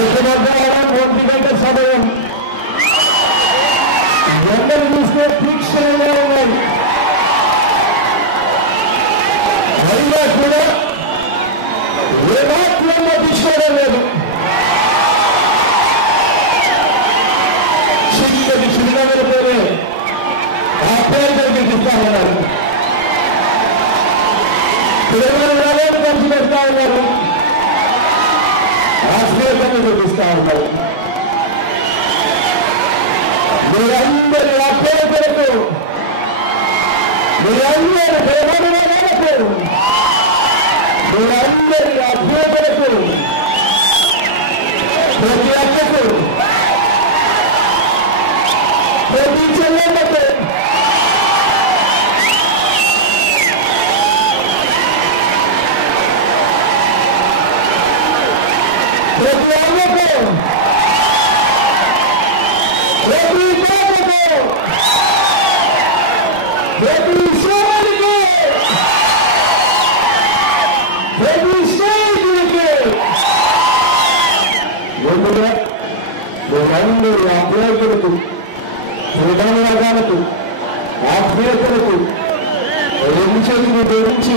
ఒంటిగంట సమయం ఎండలు చూస్తే తీక్షణంగా ఉన్నాయి. అయినా కూడా ఏమాత్రం తీసుకోవడం లేదు. చిన్నది చిరునవ్వులతోనే ఆప్యాయతలు ఇస్తా ఉన్నారు. ప్రేమను రాలేని ఖర్చు పెడతా ఉన్నారు. ఆశ్రయతను చూపిస్తా ఉన్నారు. మీరందరి ఆప్యాయతలకు, మీరందరి ప్రేమను రాలేకపోయారు. మీరందరి ఆప్యాయతలకు, ప్రతి అక్కకు, ప్రతి చెల్లెమ్మకు, ప్రతి అమ్మకు, ప్రతి కోపకు, ప్రతి సోదరికి, ప్రతి స్నేహితుడికి ముందుగా మీరందరూ ఆప్యాయతలకు, హృదయరాగాలకు, ఆత్మీయతలకు రెండు చేతులు జోడించి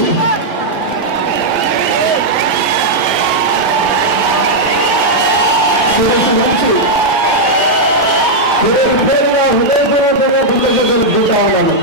పేరుగా హృదయపూర్వకంగా కృతజ్ఞతలు చూస్తా ఉన్నాను.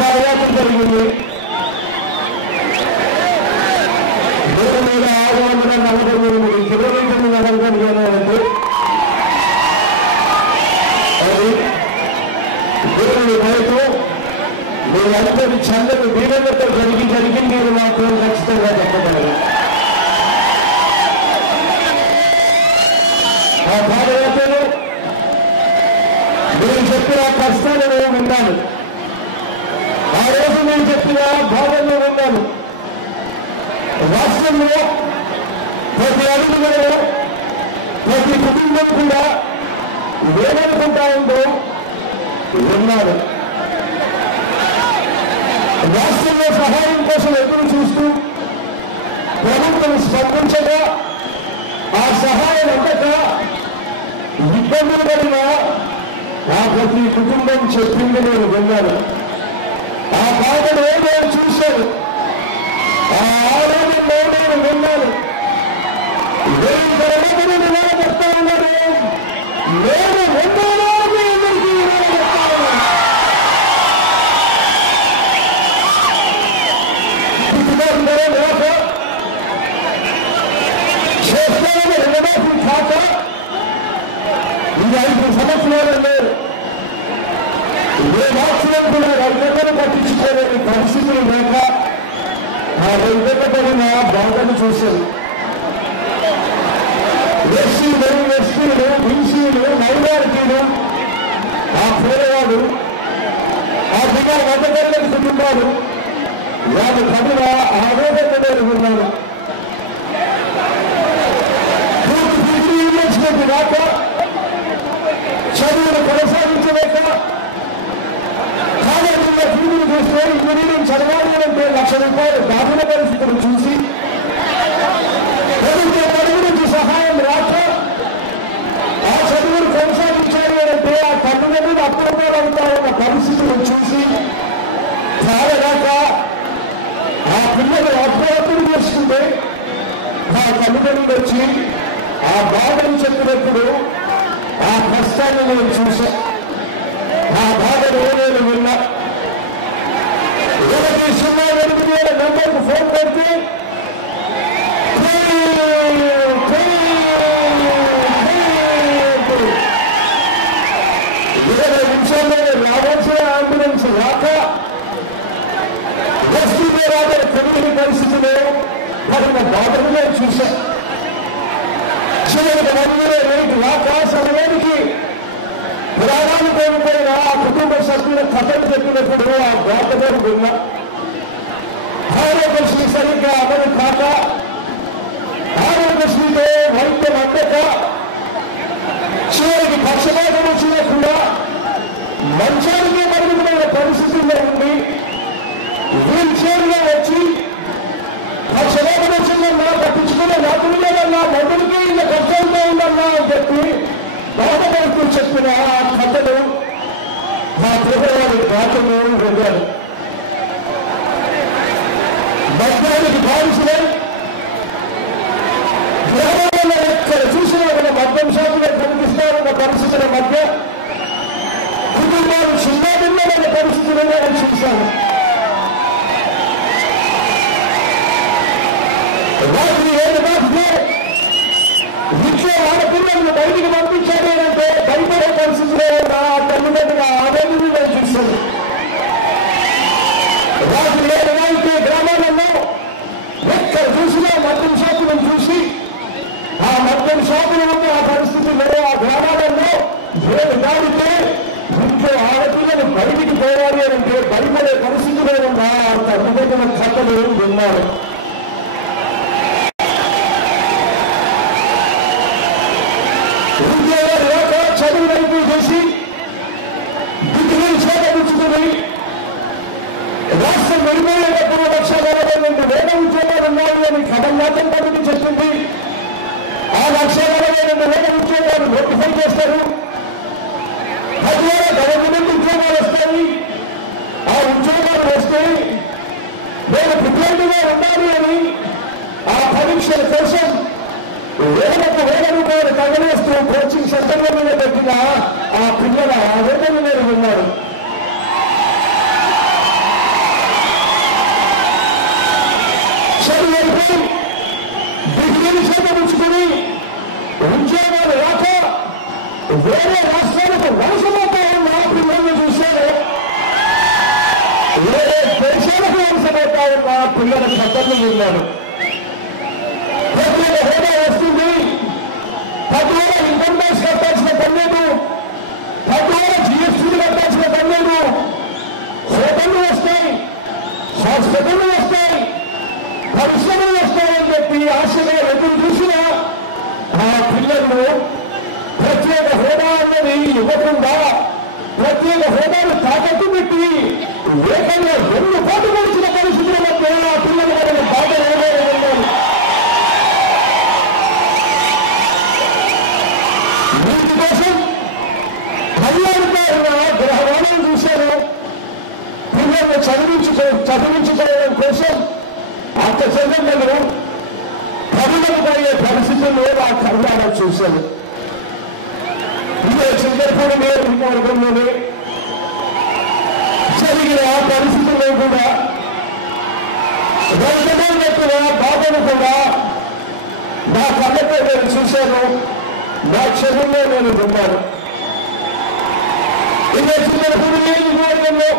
పాదయాత్ర జరిగింది. 3648 కిలోమీటర్లు నడవగలిగానంటే అది దేవుడి దయతో మీరందరి చంద్రుడు వీరలతో జరిగింది మీరు మాత్రం ఖచ్చితంగా చెప్పగలరు. ఆ పాదయాత్రలో మీరు చెప్పిన కష్టాలను విన్నాను. ఆ రోజు నేను చెప్పిన భాగంలో ఉన్నాను. రాష్ట్రంలో ప్రతి అడుగులో ప్రతి కుటుంబం కూడా ఏమనుకుంటా ఉందో విన్నాను. రాష్ట్రంలో సహాయం కోసం ఎదురు చూస్తూ ప్రభుత్వం స్పందించగా ఆ సహాయం అందక ఇబ్బందులు పడిన ఆ ప్రతి కుటుంబం చెప్పింది నేను విన్నాను. ఆ బాధను నేను చూశాను. ఆ ఆరోగ్యంలో నేను విన్నాను. నేను నిలబెడతా ఉన్నాను. నేను విన్నాను ఎందుకు నిలబెడతా ఉన్నాను. చేస్తానని రుణమాఫీ కాక ఇది 5 సంవత్సరాలు లేదు. ఏ మాత్రం కూడా రైతులను పట్టించుకోలేని పరిస్థితులు లేక ఆ రైతుల పడిన బాధను చూశారు. ఎస్సీలు, ఎస్టీలు, బీసీలు, మైనారిటీలు, ఆ పేదవాడు, ఆ దిగా మధ్యతరగతి కుటుంబాలు వారి పడిన ఆవేదన నేను విన్నాను. పూర్తి డిగ్రీ యూనివర్సిటీకి రాక చదువును కొనసాగించలేక కాలేజీలో ఫీజులు చూస్తే ఇంజనీరింగ్ చదవాలి అంటే ₹1,00,000 దాటిన పరిస్థితులు చూసి ప్రభుత్వం తరపు నుంచి సహాయం రాక ఆ చదువును కొనసాగించాలి అంటే ఆ తల్లిదండ్రులు మీద అప్పుడప్పుడు అవుతా ఉన్న పరిస్థితులను చూసి చాలగాక ఆ పిల్లలు ఆత్మహత్యలు చేసుకుంటే ఆ తల్లిదండ్రులు వచ్చి ఆ బాధను చెప్పినప్పుడు ఆ కష్టాన్ని నేను చూసా. ఆ బాధను నేను విన్నా. చూశాను. చివరికి నలుగురే రేటు రాక సమయానికి ప్రాణాలు కోల్పోయిన ఆ కుటుంబ సభ్యుల కథలు చెప్పినప్పుడు ఆ గాతగారు విన్నా. ఆరోగ్యశ్రీ సరిగ్గా అమలు కాక, ఆరోగ్యశ్రీతో వైద్యం అందక, చివరికి పక్షపాతం వచ్చినా కూడా మంచానికే పరిమితమైన పరిస్థితుల్లో ఉండి వీల్ చైర్లో వచ్చి పక్షపాతం వచ్చిందన్నా పట్టించుకునే రాత్రి లేదన్నా మొదటికి ఇంత కష్టంతో ఉందన్నా అని చెప్పి బాధపడుతూ చెప్పిన ఆ కథలు మా ప్రభువారి గాతలు వెళ్ళారు. మద్యానికి బాధితులై గ్రామాలలో ఎక్కడ చూసినా కూడా మద్యం షాపులో కనిపిస్తారన్న పరిస్థితుల మధ్య కుటుంబాలు చిన్నదిన్నమైన పరిస్థితులను నేను చూశాను. రాత్రి 7 దాటితే ఇంట్లో ఆడపిల్లలను బయటికి పంపించాలి అంటే భయపడే పరిస్థితిలో ఉన్న తల్లిదండ్రుల ఆవేదన నేను చూశాను. రాత్రి 7 దాటితే గ్రామాలలో ఎక్కడ చూసినా మద్యం షాపులను చూసి ఆ మద్యం షాపులు ఉన్న ఆ పరిస్థితుల్లో ఆ గ్రామాలలో 7 దాటితే ఇంట్లో ఆడపిల్లలు బయటికి పోవాలి అంటే భయపడే పరిస్థితిలో ఉన్న ఆ తల్లిదండ్రుల కథలు విన్నారు. ఉద్యోగాలు రాక చదువు నైపు చేసి డిగ్రీలు చేతపుచ్చుకుని రాష్ట్రం వెళ్ళిపోయేటప్పుడు 1,40,000 ఉద్యోగాలు ఉన్నాయి అని కథం పద్ధతి చెప్పింది. ఆ 1,40,000 ఉద్యోగాలు నోటిఫై చేస్తారు. తద్వారా గవర్నమెంట్ ఉద్యోగాలు వస్తాయి. ఆ ఉద్యోగాలు వస్తే నేను ప్రిపేర్డ్గా ఉండాలి అని ఆ పరీక్షల కోసం ₹1,000 తగలేస్తూ కోచింగ్ సెంటర్ల మీద పెట్టిన ఆ పిల్లల ఆవేదన నేను విన్నారు. చదువు డిగ్రీలు చేతపుచ్చుకుని ఉద్యోగాలు రాక వేరే రాష్ట్రాలకు వలసపోతా ఉన్న ఆ పిల్లల్ని చూశాను. వేరే దేశాలకు వలసపోతా ఉన్న ఆ పిల్లల కథలు విన్నాను. ప్రత్యేక హోదా వస్తుంది, తద్వారా ఇన్కమ్ ట్యాక్స్ కట్టాల్సిన పని లేదు, తద్వారా జిఎస్టీలు కట్టాల్సిన పని లేదు, హోటళ్లు వస్తాయి, హాస్పిటళ్లు వస్తాయి, పరిశ్రమలు వస్తాయని చెప్పి ఆశగా ఎదురు చూసిన ఆ పిల్లలు ప్రత్యేక హోదా అన్నది ఇవ్వకుండా ప్రత్యేక హోదాను తాకట్టు పెట్టి ఏకంగా 2 కోట్లు పొడిచిన పరిస్థితుల మధ్య ఆ పిల్లలు మనకు బాధ ఉన్నారు. వీటి కోసం కళ్యాణకారుల గ్రహణాలను చూశారు. పిల్లల్ని చదివించుకోవడం కోసం అంత చదువులను కరుణకు పడే పరిస్థితుల్లో ఆ కళ్యాణం చూశారు. ఇదే చింతపూడి నియోజకవర్గంలోనే జరిగిన ఆ పరిస్థితుల్లో కూడా వ్యక్తుల బాధను కూడా నా కళ్ళతో నేను చూశాను, నా చెవుల్లో నేను విన్నాను. ఇదే చింతపూడి నియోజకవర్గంలో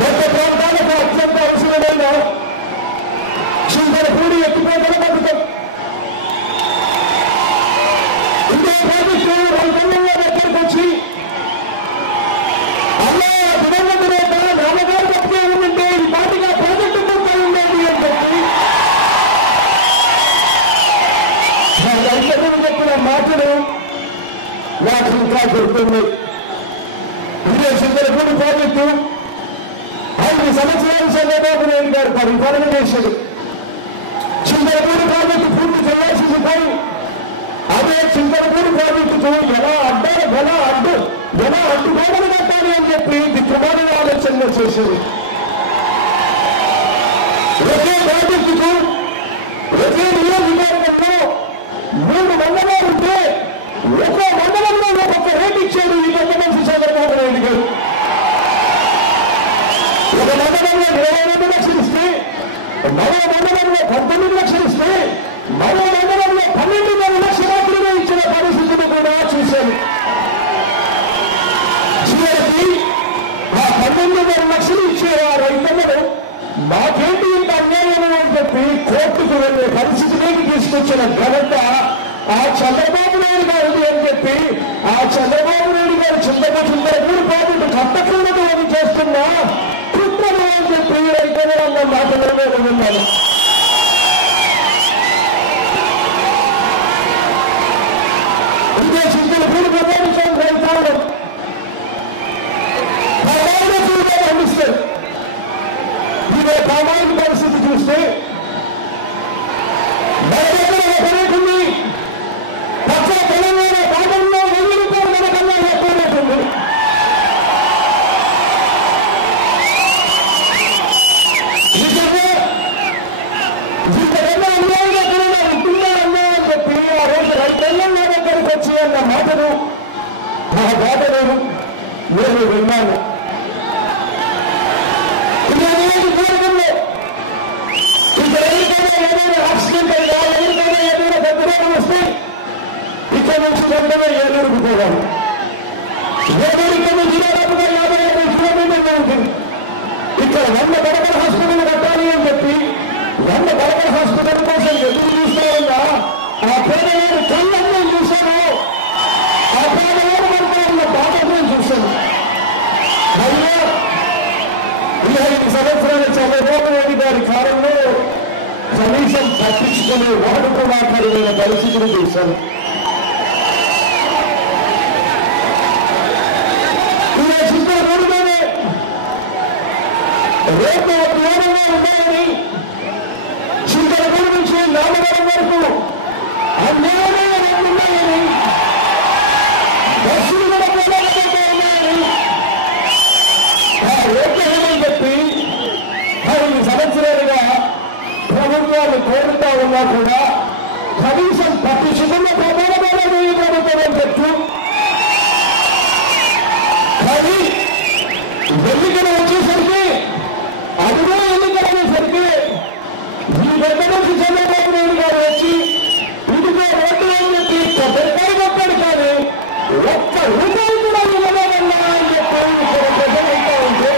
గత ప్రాంతాలకు అత్యంత అవసరమైన చింతపూడి ఎత్తిపోతల పథకం ఇదే ప్రాజెక్టు రైతాంగంలో దగ్గరకు వచ్చి అలా దివంగత నేత నాన్నగారు బతికే ఉంటే ఈ పార్టీగా ప్రాజెక్టు పూర్తి ఉండేది అని చెప్పి రైతులు చెప్పిన మాటలు నాకు ఇంకా గుర్తుంది. ఇదే చింతపూడి ప్రాజెక్టు 5 సంవత్సరాల చంద్రబాబు నాయుడు గారు పరిపాలన చేశాడు. చింతపూడి ప్రాజెక్టు పూర్తి చేయాల్సింది పోయి అదే చింతపూడి ప్రాజెక్టుకు ఎలా అడ్డుగోడలు కట్టాలి అని చెప్పి దిక్కుమాలిన ఆలోచనలు చేశారు. ఒకే ప్రాజెక్టుకు ఒకే నియోజకవర్గంలో 3 మండలాలు ఉంటే ఒక్కో మండలంలో ఒక్కొక్క రేటు ఇచ్చాడు ఈ పెద్ద మనిషి చంద్రబాబు నాయుడు గారు. ఒక మండలంలో 22 లక్షలు ఇస్తే మరో మండలంలో 19 లక్షలు ఇస్తే మరో మండలంలో 12 లక్షల మాత్రమే ఇచ్చిన పరిస్థితిని కూడా చూశాను. చివరికి ఆ 12 లక్షలు ఇచ్చే తీసుకొచ్చిన ఘనత ఆ చంద్రబాబు నాయుడు గారిది అని చెప్పి ఆ చంద్రబాబు నాయుడు గారు చింతపూడి ప్రాజెక్టు కట్టకూడదు అని చేస్తున్నా కుట్రలు అని చెప్పి రైతులు అన్న మాటలు నేను విన్నాను. ఇదే చింతలపూడి ప్రపంచం రైతాడు అందిస్తారు. ఇదే సామాజిక పరిస్థితి చూస్తే మన దగ్గర ఒక రేటు ఉంది, పక్క తెలంగాణ భాగంలో 1000 రూపాయలు మనకన్నా ఎక్కువ రేటు ఉంది. ఇంతకన్నా అన్యాయంగా ఎక్కడైనా ఉంటుందా అన్నా అని చెప్పి ఆ రోజు రైతన్న దగ్గరికి వచ్చి అన్న మాటను నా బాధలను నేను విన్నాను. ఇక్కడ నుంచి వెంటనే ఏలూరుకు పోవాలి. ఏలూరు నుంచి దాదాపుగా 55 కిలోమీటర్లు ఉంటుంది. ఇక్కడ 100 పడకల హాస్పిటల్ కట్టాలి అని చెప్పి 100 పడకల హాస్పిటల్ కోసం ఎదురు చూస్తారన్నా ఆ పేదవాడు కళ్ళన్నీ చూశాను. ఆ పేదవాడు పడతారన్న బాధను చూశాను. అయ్యా 25 సంవత్సరాల చంద్రబాబు నాయుడు గారి కాలంలో కనీసం పట్టించుకునే వాడు కూడా కలిగిన పరిస్థితులు చూశాను. ఇలా చింతలపూడిలోనే రేపు ప్రయాణంగా ఉన్నాయని చింతలపూడి నుంచి నామవరం వరకు అన్యాయమైన రేట్లు ఉన్నాయని బస్సులు కూడా ప్రయాణంగా ఉన్నాయని ఆ రేట్లు ఏమని చెప్పి 5 సంవత్సరాలుగా ప్రభుత్వాలు కోరుతా ఉన్నా కూడా కనీసం పట్టించుకున్న ప్రమాణాలు ప్రభుత్వం అని చెప్పు. కానీ ఎన్నికలు వచ్చేసరికి అదిగో ఎన్నికలు అనేసరికి ఈ పెద్ద నుంచి చంద్రబాబు నాయుడు గారు వచ్చి ఇదిగో రోడ్డు అని చెప్పి పెద్దలు కొట్టాడు. కానీ ఒక్క రూపాయి కూడా ఇవ్వలేదన్నా అని చెప్పి ఇక్కడ ప్రజలు ఇంకా ఉంటే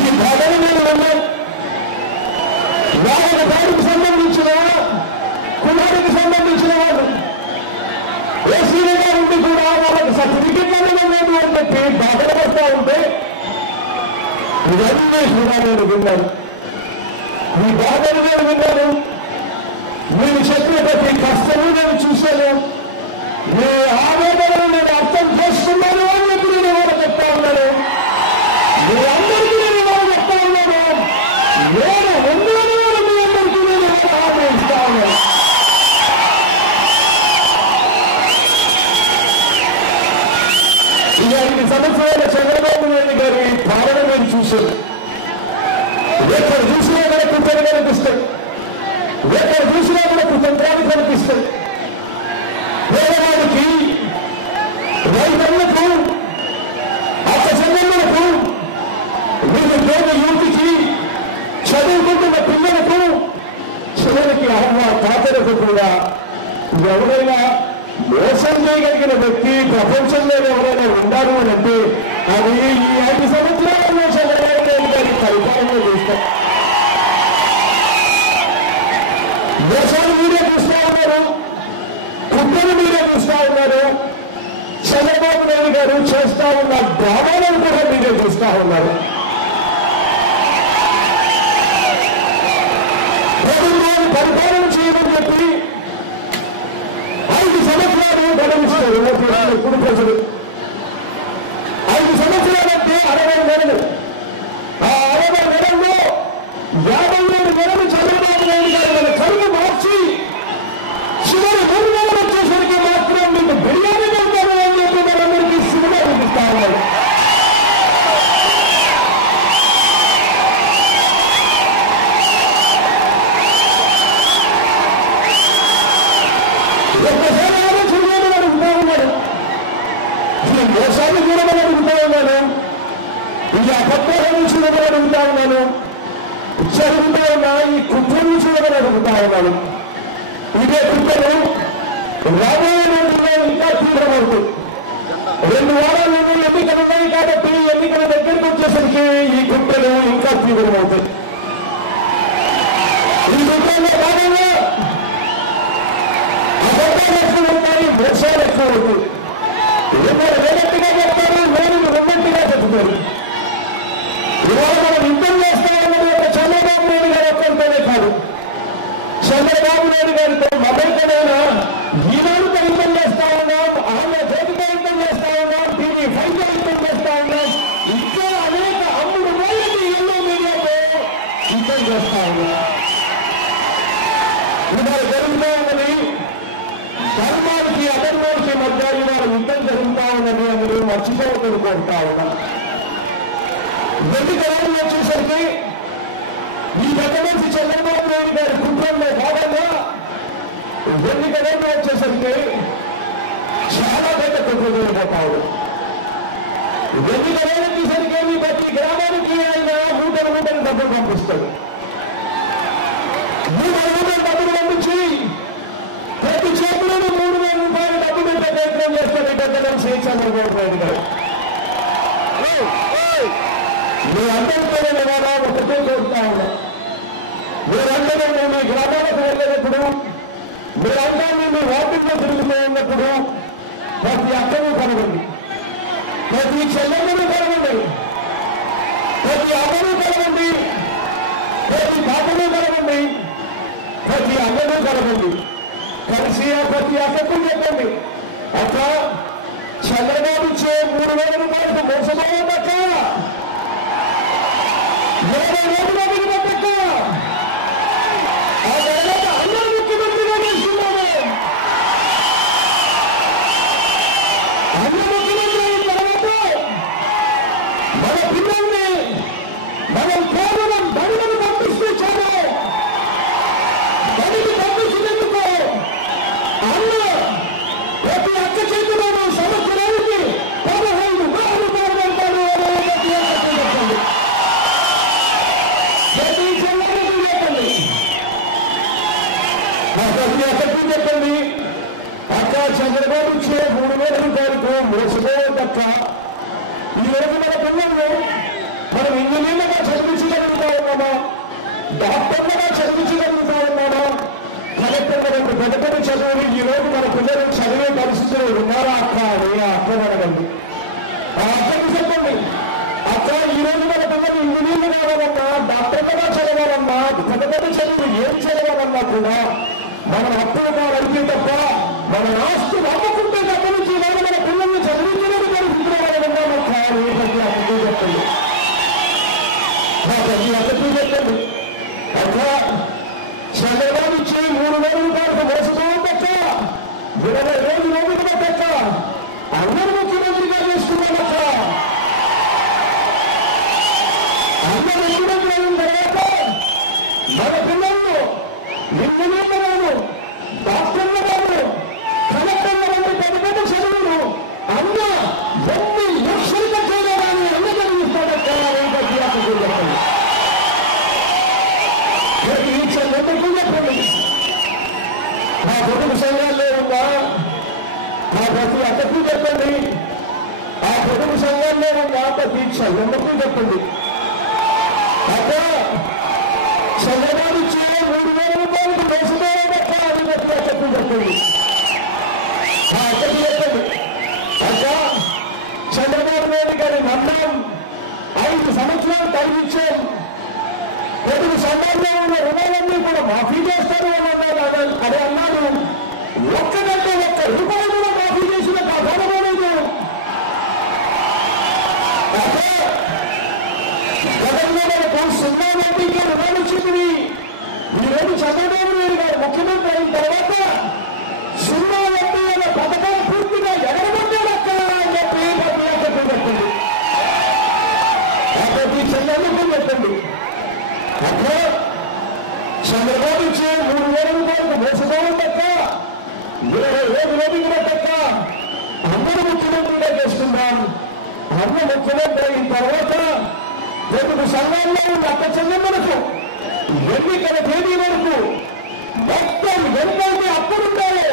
ఈ బాధలు నేను విన్నాను. వాళ్ళ దాడికి సంబంధించిన కులానికి సంబంధించిన వాళ్ళు ఏసీగా ఉండి కూడా వాళ్ళకి సర్టిఫికెట్ లేదు అని చెప్పి బాధలు పడుతూ ఉంటే ఇవన్నీ కూడా నేను విన్నాను. మీ బాధలు నేను విన్నాను. మీరు చెప్పే ప్రతి కష్టము నేను చూశాను. మీ ఆవేదనను నేను అర్థం చేసుకున్నాను అని చెప్పి నేను ఇవాళ చెప్తా ఉన్నాను. మీ అందరికీ నేను ఇవాళ చెప్తా ఉన్నాను. నేను ఉన్నాను మీ అందరికీ నేను ఆహ్వానిస్తా ఉన్నాను. ఇక 5 సంవత్సరాల చంద్రబాబు నాయుడు గారి పాలన నేను చూశాను. ఎక్కడ చూసినా కూడా కుట్రలు కనిపిస్తాయి. ఎక్కడ చూసినా కూడా కుతంత్రాలు కనిపిస్తాయి. పేదవాడికి, రైతన్నకు, అక్క చెల్లెమ్మలకు, నిరుద్యోగ యువతికి, చదువుకుంటున్న పిల్లలకు, చివరికి అమ్మ తాతలకు కూడా ఎవరైనా మోసం చేయగలిగిన వ్యక్తి ప్రపంచంలో ఎవరైనా ఉన్నారు అని అంటే అది ఈ 5 సంవత్సరాలలో చంద్రబాబు నాయుడు గారి పరిపాలన చూస్తాం. మోసాలు మీరే చూస్తూ ఉన్నారు, కుట్రలు మీరే చూస్తూ ఉన్నారు. చంద్రబాబు నాయుడు గారు చేస్తా ఉన్న డ్రామాలను కూడా మీరే చూస్తూ ఉన్నారు. ప్రభుత్వాన్ని పరిపాలన చేయమని చెప్పి 5 సంవత్సరాలు గడవిస్తారు ఎప్పుడు ప్రజలు. 5 సంవత్సరాలంటే 60 నెలలు. ఆ 60 నెలల్లో 57 నెలలు చంద్రబాబు నాయుడు గారు మన కరువు మార్చి చివరి 3 నెలలు వచ్చేసరికి మాత్రం మీకు బిర్యానీ పెడతారు అని చెప్పి మనందరికీ సినిమా చూపిస్తా ఉన్నారు. ఒక్కసారి ఆలోచన అడుగుతా ఉన్నాడు. ఈ మోసాన్ని చూడమని అడుగుతా ఉన్నాను. ఈ అబద్ధాలను చూడమని అడుగుతా ఉన్నాను. జరుగుతా ఉన్న ఈ కుట్రను చూడమని అడుగుతా ఉన్నాను. ఇదే కుట్రను రాబోయే రోజుల్లో ఇంకా తీవ్రమవుతుంది. 2 వారాలు ఎన్నికలు ఉన్నాయి కాబట్టి ఎన్నికల దగ్గరికి వచ్చేసరికి ఈ కుట్రలు ఇంకా తీవ్రమవుతాయి. చంద్రబాబు నాయుడు గారితో మమేకమైన ఈనాడు ప్రయత్నం చేస్తా ఉన్నాం, ఆమె జ్యోతి ప్రయత్నం చేస్తా ఉన్నాం, టీవీ 5 ప్రయత్నం చేస్తా ఉన్నాం, ఇంకా అనేక అమ్ముడు వాళ్ళకి ఎన్నో మీడియాతో యుద్ధం చేస్తా ఉన్నాం. ఇవాళ జరుగుతూ ఉన్నది ధర్మానికి అధర్మానికి మధ్య ఇవాళ యుద్ధం జరుగుతూ ఉన్నది అని మర్చిపోవద్దని కోరుతా ఉన్నాం. ఎన్నికలు వచ్చేసరికి ఈ గతమనిషి చంద్రబాబు నాయుడు గారి కుటుంబంలో భాగంగా ఎన్నికలు వచ్చేసరికి చాలా పెద్ద కుటుంబం పోతాడు. ఎన్నికలు వచ్చేసరికి ప్రతి గ్రామానికి ఆయన మూటలు డబ్బులు పంపిస్తాడు. 300 డబ్బులు పంపించి ప్రతి చేతులను 3,000 రూపాయలు డబ్బు పెట్టే ప్రయత్నం చేస్తాడు ఈ గతమనిషి చంద్రబాబు నాయుడు గారు. మీరందరితో నేను ఒకటే కోరుతా ఉన్నా, మీరందరూ మీ గ్రామాలకు వెళ్ళినప్పుడు, మీరందరూ మీ వాటిలో తిరుగుతూ ఉన్నప్పుడు ప్రతి అక్కను కలవండి, ప్రతి చెల్లెమ్మను కలవండి, ప్రతి అమ్మను కలవండి, ప్రతి పాపను కలవండి, ప్రతి అమ్మను కలవండి. కలిసి ప్రతి అక్కకు చెప్పండి, అక్క చంద్రబాబు ఇచ్చే 3,000 రూపాయలకు మోసపోవద్దక్క, 20 రోజుల విలువక్క, ఆ తర్వాత అందరూ ముఖ్యమంత్రిగా చేస్తున్నాము. అందరూ ముఖ్యమంత్రి అయిన తర్వాత మన పిల్లల్ని మనం కేవలం బడులను పంపిస్తూ చాలు, బడికి పంపించినందుకు అన్న ప్రతి అక్క చేతిలోనూ సంవత్సరానికి 15,000 రూపాయలు అంటారు. ప్రతి చెల్లెలకు చెప్పండి, ప్రతి అక్కకు చెప్పండి, అక్క చంద్రబాబు ఇచ్చే 3,000 రూపాయలకు మోసపోవద్దక్క. ఈ రోజు మన పిల్లలు మనం ఇంజనీర్లుగా చదివించగలుగుతా ఉన్నామా, డాక్టర్లుగా చదివించగలుగుతా ఉన్నామా, కలెక్టర్గా పెద్ద చదువులు ఈ రోజు మన పిల్లలు చదివే పరిస్థితులు ఉన్నారా అక్క అని ఆ అక్క అడగండి. ఆ అక్కకి చెప్పండి, అక్క ఈ రోజు మన పిల్లలు ఇంజనీర్లు కావాలన్నా, డాక్టర్లుగా చదవాలన్నా, పెద్ద చదువులు ఏం చదవాలన్నా కూడా మనం అప్పులు అడిగే తప్ప మన ఆస్తులు అమ్ముకుంటే తప్ప నుంచి ఇవాళ మన పిల్లల్ని చదివించలేని పరిస్థితులు మనం ఉన్నామక్క అని ప్రతి అక్కకి చెప్పండి. ప్రతి అక్కకి చెప్పండి, అక్క చంద్రబాబు ఇచ్చి 3,000 రూపాయలకు మోసపోవద్దక్క, 20 రోజులు ఓపికక్క, అందరూ ముఖ్యమంత్రిగా చేసుకున్నామక్క. అందరూ ముఖ్యమంత్రి అయిన తర్వాత మన పిల్లలు ఇంజనీర్లు కాదు, డాక్టర్లు కాదు, కలెక్టర్ల వంటి పెద్ద చదువులు అన్న 2 లక్షల ఖర్చు కానీ అన్న చదివిస్తాడక్క ప్రతి అక్కకు చెప్పండి. ఈ చంద్రబాబు చెప్పండి, మా పొదుపు సంఘాల్లో ఉందా ఆ ప్రతి అక్కకు చెప్పండి, ఆ పొదుపు సంఘాల్లో ఉందా ప్రతి చంద్రబాబు చెప్పండి. అక్క చంద్రబాబు ఇచ్చే 3,000 రూపాయలకు మోసపోవద్దక్క అని ప్రతి అక్కకు చెప్పండి. ఆ అక్కకు చెప్పండి, అక్క చంద్రబాబు నాయుడు గారి నమ్మం 5 సంవత్సరాలు తగ్గించాం, పొదుపు సంఘాల్లో ఉన్న రుణాలన్నీ కూడా మాఫీ చేస్తారు అని అన్నారు. అదే అన్నారు, ఒక్కడంటే 1 రూపాయలు కూడా మాఫీ చేసిన కాపాడలేదు. గతంలో మనకు 0 వడ్డీకి రుణాలు వచ్చింది. ఈ రోజు చంద్రబాబు నాయుడు గారు ముఖ్యమంత్రి అయిన తర్వాత 0 వడ్డీ అనే పథకం పూర్తిగా ఎగరగొట్టాడక్క అని చెప్పి ప్రతి అక్కకు చెప్పండి. ప్రతి చెల్లెలకు చెప్పండి, అక్క చంద్రబాబు ఇచ్చే 3,000 రూపాయలకు మోసపోవద్దక్క, 20 రోజులు ఓపికక్క, అందరూ ముఖ్యమంత్రిగా చేసుకుందాం. అన్న ముఖ్యమంత్రి అయిన తర్వాత పొదుపు సంఘాల్లో ఉన్న అక్క చెల్లెమ్మలకు ఎన్నికల తేదీ వరకు మొత్తం ఎంతైతే అప్పుడుంటాయో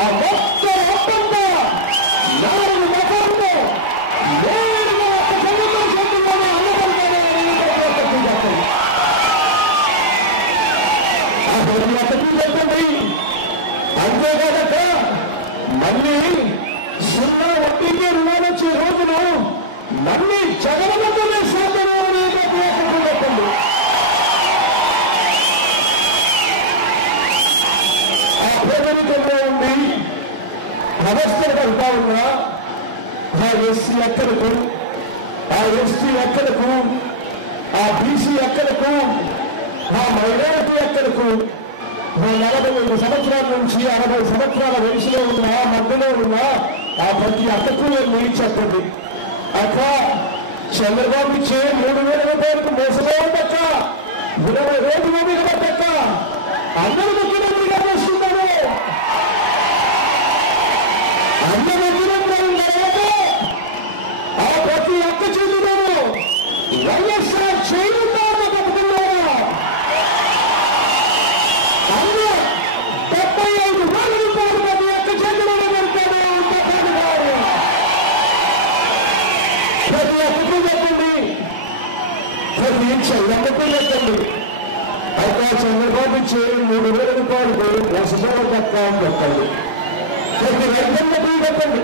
ఆ మొత్తం అప్పంతా 4 రకాలతో నేరుగా అక్క చెల్లెమ్మల చేతుల్లోనే అన్నపడతానే అని చెప్పండి. ఆ ప్రతి అక్కకి చెప్పండి. అంతేకాదక్క మళ్ళీ 0 వడ్డీకి రుణాలు వచ్చే రోజులు మళ్ళీ జగన్మోహన్ సాధన అని ప్రతి అక్కకు చెప్పండి. పేదరికంలో ఉండి అవస్థలు పడతా ఉన్నా ఆ ఎస్సీ అక్కలకు, ఆ ఎస్టీ అక్కలకు, ఆ బీసీ అక్కలకు, ఆ మైనారిటీ అక్కలకు 45 సంవత్సరాల నుంచి 60 సంవత్సరాల వయసులో ఉన్న మధ్యలో ఉన్న ఆ ప్రతి అక్కకు మీరు చెప్పండి. అక్క చంద్రబాబు ఇచ్చే 3,000 రూపాయలకు మోసపోవద్దక్క, 20 రోజులు మిగబట్టక్క, అందరూ ముఖ్యమంత్రిగా చేస్తున్నాడు. అందరూ ముఖ్యమంత్రి అయిన తర్వాత ఆ ప్రతి అక్క చేతులను వైఎస్ఆర్ చేయున్నా చెప్పుకున్నారా? అన్న 75,000 రూపాయలు ప్రతి అక్క చేతులను పెడతాడు. ప్రతి ఒక్కరు చెప్పండి, ప్రతి చెల్లెమ్మకు చెప్పండి. అయితే చంద్రబాబు ఇచ్చే 3,000 రూపాయలకు మోసపోవద్దక్క అని చెప్పండి. ప్రతి రైతన్నకు చెప్పండి,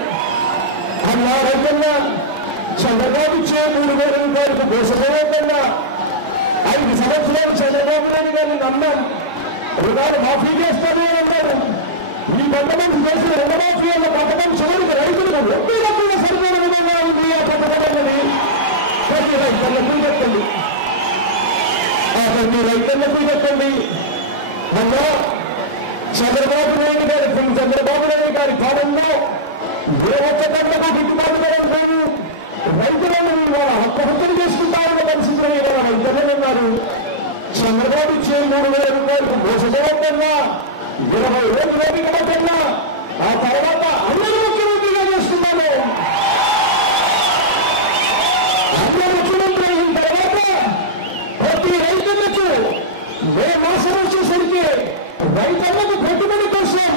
అన్న రైతన్న చంద్రబాబు ఇచ్చే 3,000 రూపాయలకు మోసపోవద్దన్నా. 5 సంవత్సరాలు చంద్రబాబు నాయుడు గారిని నమ్మాం, రుణాలు మాఫీ చేస్తాను అని అన్నారు. ఈ పథకం చేసిన రుణమాఫీ అన్న పథకం చివరికి రైతులకు వడ్డీ డబ్బులు సరిపోయిన విధంగా ఉంది. ఆ పథకం అన్నది ప్రతి రైతన్నకు చెప్పండి, ప్రతి రైతన్నకు చెప్పండి. అన్న చంద్రబాబు నాయుడు గారి కాలంలో ఏ ఒక్క పంటకు గిట్టుబాటు ధరలు లేవు. రైతులను ఇవాళ హక్కులు చేసుకుంటారన్న పరిస్థితిలో ఇవాళ రైతులే ఉన్నారు. చంద్రబాబు ఇచ్చే 3,000 రూపాయలకు మోసపోవద్దన్నా, 20 రోజులు వేదికబట్టన్నా, ఆ తర్వాత అందరూ ముఖ్యమంత్రిగా చేస్తున్నాను. అందరూ ముఖ్యమంత్రి అయిన తర్వాత ప్రతి రైతులకు మే మాసం వచ్చేసరికి రైతులకు పెట్టుబడి కోసం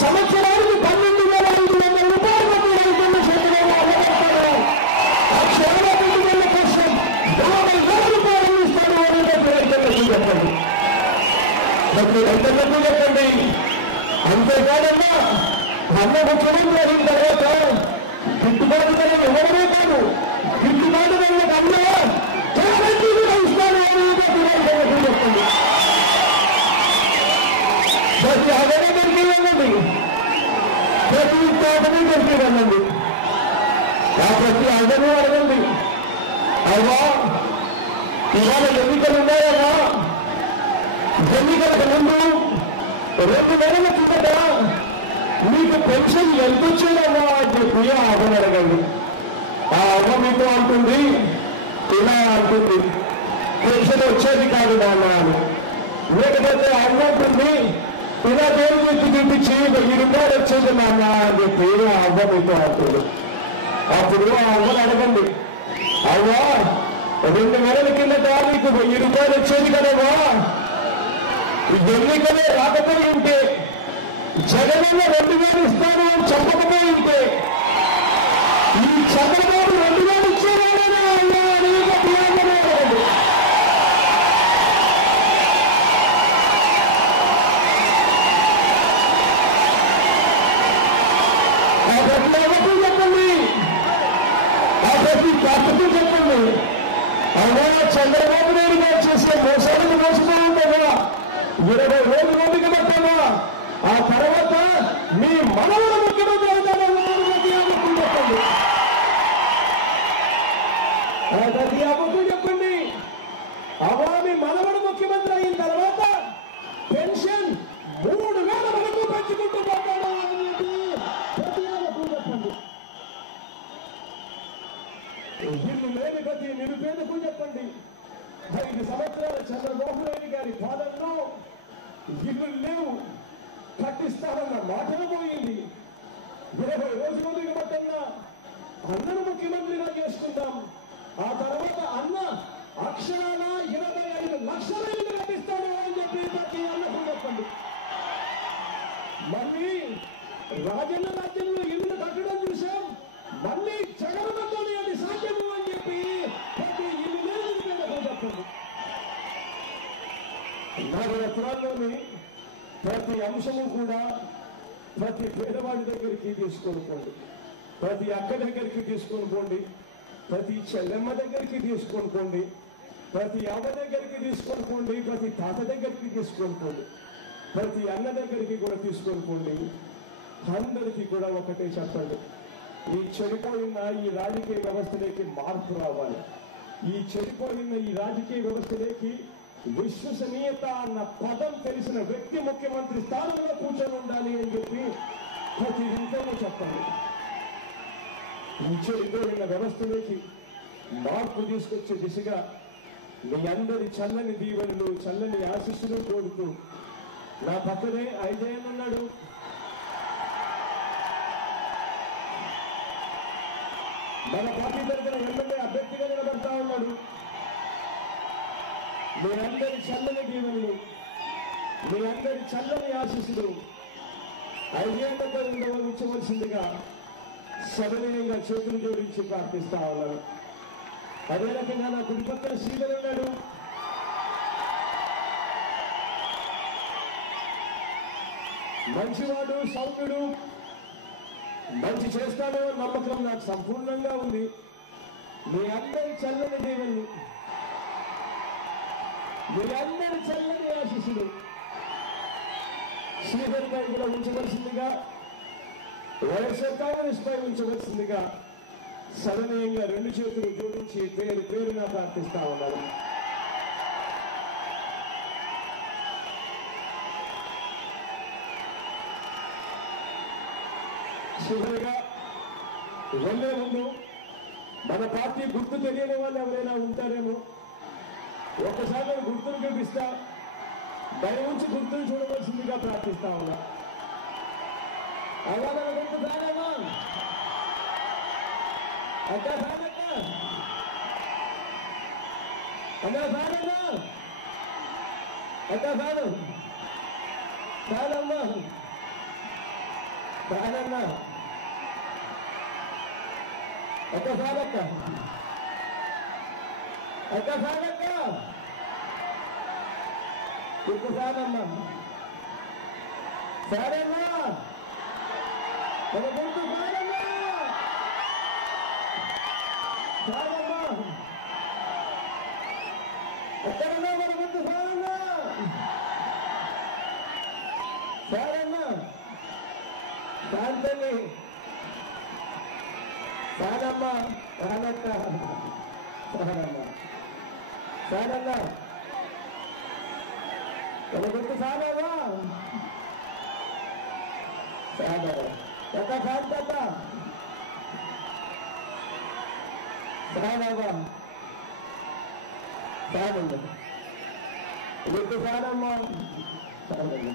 సంవత్సరానికి 12,500 రూపాయలు ప్రతి రైతుల చేతిలో అమలుపడతారు. ఆ క్షేమ పెట్టుబడుల కోసం 50,000 రూపాయలు ఇస్తాడు అని ప్రతి రైతులకు చెప్పండి, ప్రతి రైతులకు చెప్పండి. అంతేకాదన్నా అన్న ముఖ్యమంత్రి అయిన తర్వాత గిట్టుబాటు ధర ఇవ్వడమే కాదు, గిట్టుబాటు ధరలకు అన్న గ్యారెంటీగా ఇస్తాను అని ప్రతి రైతులకు చెప్పండి. ప్రతి అదనే దొరికి వెళ్ళండి, ప్రతి తోటని దొరికి వెళ్ళండి, ఆ ప్రతి అదను అడగండి. అవ్వా ఇవాళ ఎన్నికలు ఉన్నాయన్నా, ఎన్నికలకు ముందు 2 నెలల కిందట మీకు పెన్షన్ ఎంత వచ్చేదమ్మా అని చెప్పి ఆ అవ్వని అడగండి. ఆ అవ్వ మీతో అంటుంది, ఇలా అంటుంది, పెన్షన్ వచ్చేది కాదు నాన్న అని. లేకపోతే అవ్వ అంటుంది, ఇలా దేవుడు ఎత్తి చూపించి 1,000 రూపాయలు వచ్చేది నాన్న అని చెప్పి ఆ అవ్వ మీతో అంటుంది. అప్పుడు ఆ అవ్వని అడగండి, అవ్వా 2 నెలల కిందట మీకు 1,000 రూపాయలు వచ్చేది కదమ్మా, ఎన్నికలే రాకపోయి ఉంటే జగనన్న 2,000 ఇస్తాను అని చెప్పకపోయి ఉంటే ఈ చంద్రబాబు 2,000 ఇచ్చేవాడనే అయ్యా అని అడగండి. ఆ ప్రతి అవ్వకు చెప్పండి, ఆ ప్రతి కాస్తకు చెప్పండి. అలా చంద్రబాబు నాయుడు గారు చేసే మోసాలకు మోసపో ఉంటావా, 20 రోజులు ఓపిక పట్టావా, ఆ తర్వాత మీ మనవడు ముఖ్యమంత్రి అవుతాడని చెప్పండి. ప్రతి అవ్వకు చెప్పండి, అవ్వ మీ మనవడు ముఖ్యమంత్రి అయిన తర్వాత పెన్షన్ 3,000 వరకు పెంచుకుంటూ పోతాడు అని ప్రతి అవ్వకు చెప్పండి. ఇల్లు లేని ప్రతి నిరుపేదకు చెప్పండి. 5 సంవత్సరాల చంద్రబాబు నాయుడు గారి పాలనలో ఇల్లు లేవు, కట్టిస్తారన్న మాటలు పోయింది. 20 రోజులు దిగబట్టన్నా అన్నను ముఖ్యమంత్రిగా చేసుకుందాం. ఆ తర్వాత అన్న అక్షరాల 25 లక్షల ఇల్లు కట్టిస్తాడు అని చెప్పి ప్రతి అన్నకు చెప్పండి. మళ్ళీ రాజన్న రాజ్యంలో ఇల్లు కట్టడం చూసాం, మళ్ళీ జగన్మోహన్ అది సాధ్యము అని చెప్పి ప్రతి ఇల్లు లేని చెప్పండి. 4 రత్నాల్లోని ప్రతి అంశము కూడా ప్రతి పేదవాడి దగ్గరికి తీసుకొని పోండి, ప్రతి అక్క దగ్గరికి తీసుకొని పోండి, ప్రతి చెల్లెమ్మ దగ్గరికి తీసుకొని పోండి, ప్రతి అవ్వ దగ్గరికి తీసుకొని పోండి, ప్రతి తాత దగ్గరికి తీసుకొని పోండి. ప్రతి అన్న దగ్గరికి కూడా తీసుకొని పోండి. అందరికీ కూడా ఒకటే చెప్పండి, ఈ చెడిపోయిన ఈ రాజకీయ వ్యవస్థలోకి మార్పు రావాలి. ఈ చెడిపోయిన ఈ రాజకీయ వ్యవస్థలోకి విశ్వసనీయత అన్న పదం తెలిసిన వ్యక్తి ముఖ్యమంత్రి స్థానంలో కూర్చొని ఉండాలి అని చెప్పి ప్రతి ఇంట్లోనూ చెప్పండి. ఈ చెడిపోయిన వ్యవస్థలోకి మార్పు తీసుకొచ్చే దిశగా మీ అందరి చల్లని దీవెనలు, చల్లని ఆశీస్సులు కోరుతూ నా పక్కనే ఐజయన్ ఉన్నాడు. మన పార్టీ తరఫున ఎమ్మెల్యే అభ్యర్థిగా నిలబడతా ఉన్నాడు. మీ అందరి చల్లని దీవెనలు, మీ అందరి చల్లని ఆశీస్సులు ఐజయన్పై ఉంచవలసిందిగా సవినయంగా చేతులు జోడించి ప్రార్థిస్తా ఉన్నాను. అదే రకంగా నా కుడి పక్కన శ్రీధర్ ఉన్నాడు. మంచివాడు, సౌమ్యుడు, మంచి చేస్తాడో నమ్మకం నాకు సంపూర్ణంగా ఉంది. మీ అందరి చల్లని దీవెనలు, మీ అందరి చల్లని ఆశీస్సులు శ్రీధర్ పై కూడా ఉంచవలసిందిగా, వైఎస్ఆర్ కాంగ్రెస్ పై ఉంచవలసిందిగా సవినయంగా రెండు చేతులు జోడించి పేరు పేరున ప్రార్థిస్తా ఉన్నారు. చివరిగా వెళ్లే ముందు మన పార్టీ గుర్తు తెలియని వాళ్ళు ఎవరైనా ఉంటారేమో, ఒక్కసారి గుర్తులు చూపిస్తా, దయ ఉంచి గుర్తులు చూడవలసిందిగా ప్రార్థిస్తా ఉన్నా. అలాగే గుర్తు సారేమా అక్క సారక్క అన్న సారన్నా అక్క సారు సారమ్మా సారన్నా అక్క సారక్క అక్క సారక్క గుర్తు సారమ్మా సారన్నా మన గుర్తు సారమ్మా సారమ్మా ఎక్కడన్నా మన గుర్తు సారన్నా సారన్నా శాంతని సారమ్మా రానక్క సారమ్మా సారన్నా మన గుర్తు సారమ్మా సారమ్మా ఒక శాంతత సారమ్మా సారమ్మా గుర్తు సారమ్మా సారమ్మా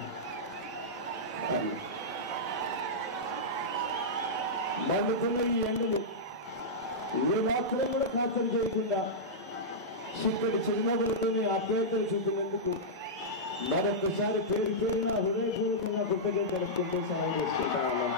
మండుతున్న ఈ ఎండలు ఏ మాత్రం కూడా ఖాతరు చేయకుండా చిక్కటి చిరునవ్వులతోనే అభ్యర్థులు చూపినందుకు మరొకసారి పేరు పేరున హృదయపూర్వకంగా కృతజ్ఞతలు తెలుపుకుంటూ సహాయం చేసుకుంటా ఉన్నాం.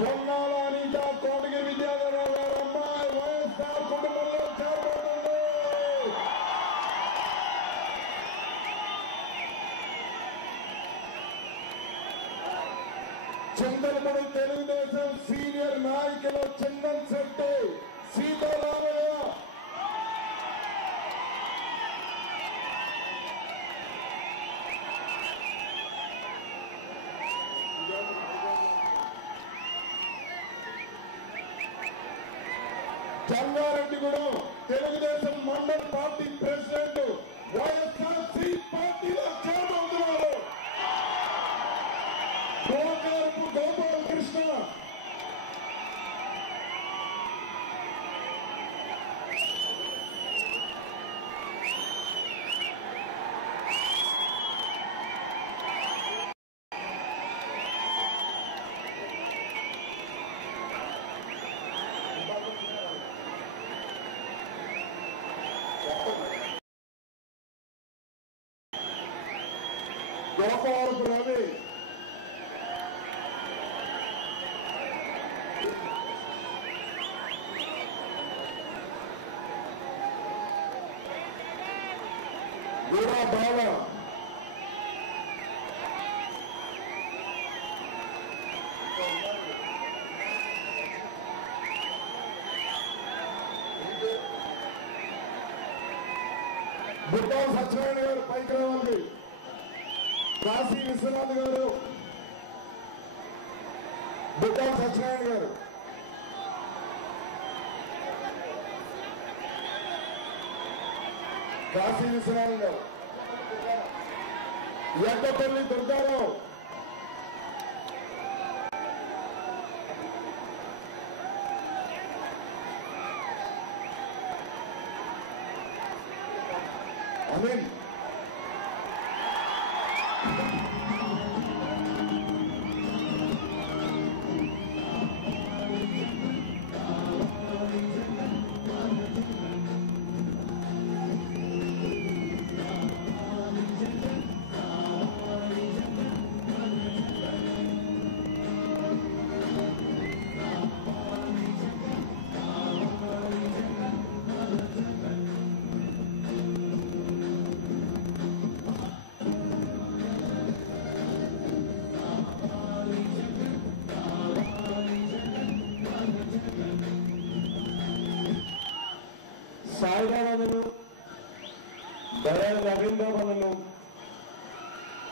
పొన్నాల అనిత కోటగిరి విద్యాధరరావు గారు అమ్మాయి వైఎస్ఆర్ కుటుంబంలో చేరబోతుంది. చంద్రముడు తెలుగుదేశం సీనియర్ నాయకులు Chandan Shetty, Sitaramayya, Jangareddygudem Telugu Desam mandal party president YSRC పార్టీలో చేరబోతున్నారు. గోకారపు గోపాలకృష్ణ గోపాలపు రవి గురా బాల బుట్టా సత్యనారాయణ గారు పైకి రావాలి. కాశీ విశ్వనాథ్ గారు, బుట్టా సత్యనారాయణ గారు, కాశీ విశ్వనాథ్ గారు, ఎద్దపల్లి దుర్గారావు, అమీన్, సాయిరామనులు, దయాల రవీంద్రమనులు,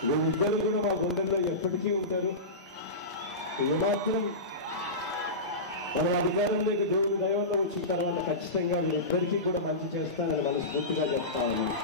వీళ్ళిద్దరు కూడా మా గుండెల్లో ఎప్పటికీ ఉంటారు. ఏమాత్రం మనం అధికారంలోకి దేవుడి దైవంలో వచ్చిన తర్వాత ఖచ్చితంగా వీళ్ళిద్దరికీ కూడా మంచి చేస్తానని మనస్ఫూర్తిగా చెప్తా ఉన్నాను.